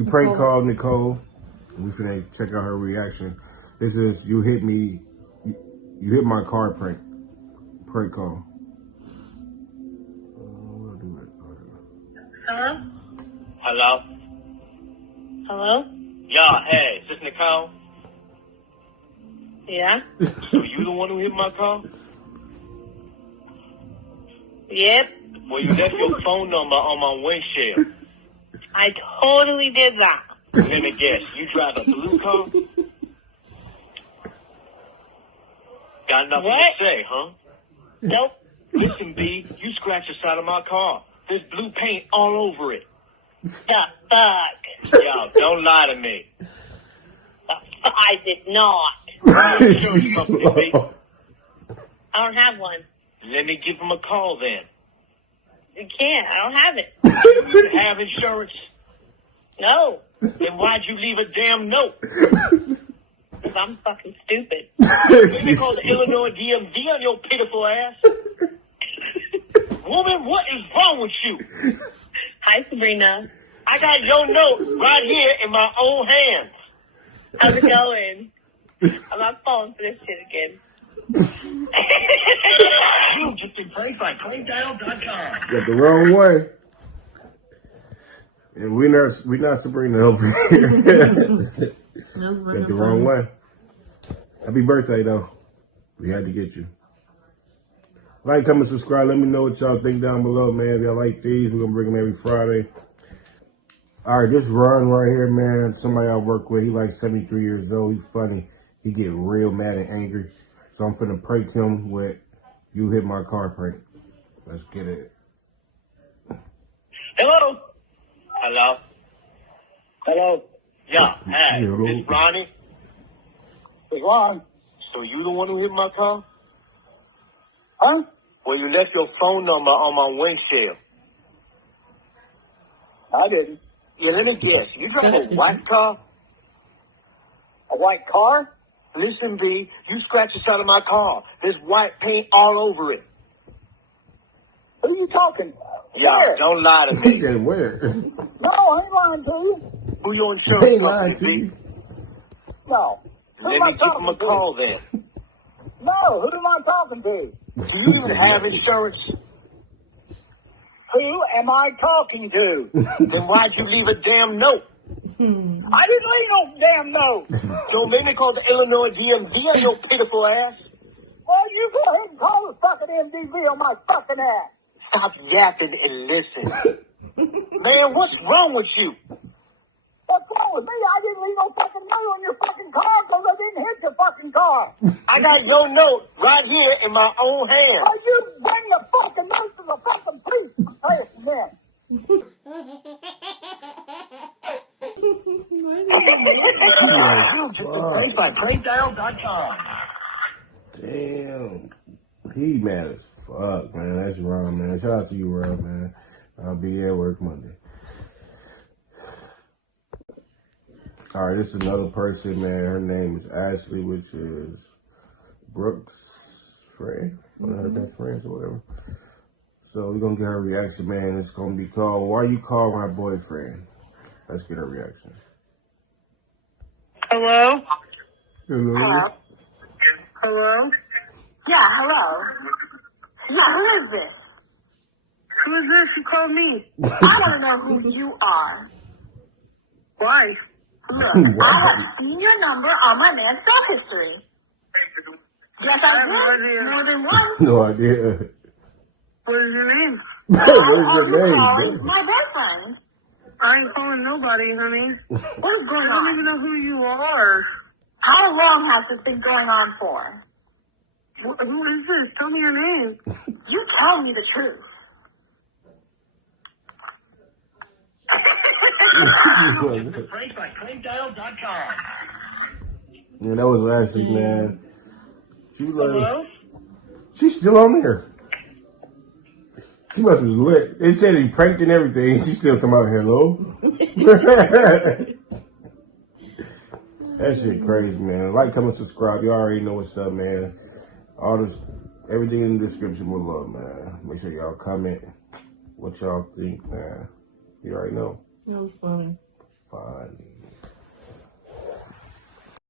We prank called Nicole. We finna check out her reaction. This is you hit me, you hit my car prank call. We'll do it. Hello? Hello? Hello? Yeah, hey, is this Nicole? Yeah? So you the one who hit my car? Yep. Well, you left your phone number on my windshield. I totally did that. Let me guess, you drive a blue car? Got nothing What? to say, huh? Nope. Listen, B, you scratched the side of my car. There's blue paint all over it. The fuck? Yo, don't lie to me. The fuck? I did not. Insurance company, B. I don't have one. Let me give them a call then. You can't. I don't have it. You have insurance? No. Then why'd you leave a damn note? Because I'm fucking stupid. Let me call the Illinois DMV on your pitiful ass. Woman, what is wrong with you? Hi, Sabrina. I got your note right here in my own hands. How's it going? I'm not falling for this shit again. You just been pranked by ClaimDial.com. Got the wrong way. And we not Sabrina over here. Got the wrong way. Happy birthday though. We had to get you. Like, comment, subscribe. Let me know what y'all think down below, man. If y'all like these, we're gonna bring them every Friday. All right, this Ron right here, man. Somebody I work with. He like 73 years old. He's funny. He get real mad and angry. So I'm finna prank him with you hit my car prank. Let's get it. Hello? Hello? Hello, Yeah, hey, Hello. this Ronnie? it's Ron. So you the one who hit my car? Huh? Well, you left your phone number on my windshield. I didn't. Yeah, let me guess. You drive a white car? A white car? Listen, B, you scratched the side of my car. There's white paint all over it. Who are you talking? Yeah, Where? don't lie to He me. said where? No, I ain't lying to you. Who your He insurance ain't lying to company, you. B? No. Who Let am I me give them a talking to? call then. No, who am I talking to? Do you even have insurance? Who am I talking to? Then why'd you leave a damn note? I didn't leave no damn note. So maybe call the Illinois DMV on your pitiful ass. Well, you go ahead and call the fucking MDV on my fucking ass. Stop yapping and listen. Man, what's wrong with you? What's wrong with me? I didn't leave no fucking note on your fucking car because I didn't hit your fucking car. I got your note right here in my own hand. Well, you bring the fucking note to the fucking police. I'll tell you from there. Pranked by ClaimDial.com. Damn. He mad as fuck, man. That's Ron, man. Shout out to you, Ron, man. I'll be at work Monday. All right, this is another person, man. Her name is Ashley, which is Brooks' friend. One of her best friends or whatever. So we're going to get her reaction, man. It's going to be called, Why You Call My Boyfriend? Let's get her reaction. Hello? Hello. Hello? Yeah, hello. Yeah, who is this? Who is this? You called me. I want to know who you are. Why? Look, I have seen your number on my man's cell history. Yes, I did. More than once. No idea. What is your name? Where's your name, calling man? my boyfriend. I ain't calling nobody, honey. What is going on? I don't even know who you are. How long has this been going on for? Who is this? Tell me your name. You tell me the truth. Pranked by ClaimDial.com. Yeah, that was Ashley, man. She like, Hello? she's still on there. She must be lit. It said he pranked and everything. She's still talking about hello. That shit crazy, man. Like, comment, subscribe. You already know what's up, man. All this, everything in the description below, man. Make sure y'all comment what y'all think, man. You already know. That was funny. Funny.